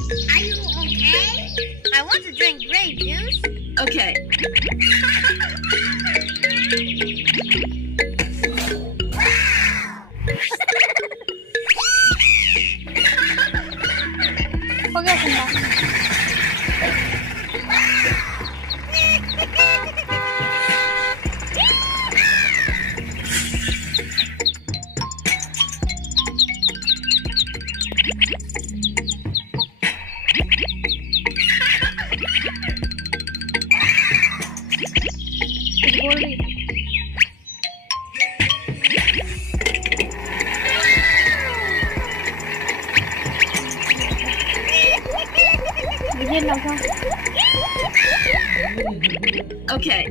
Are you okay? I want to drink grape juice. Okay. 포기하신다. 멀리. 위에 나가. Okay.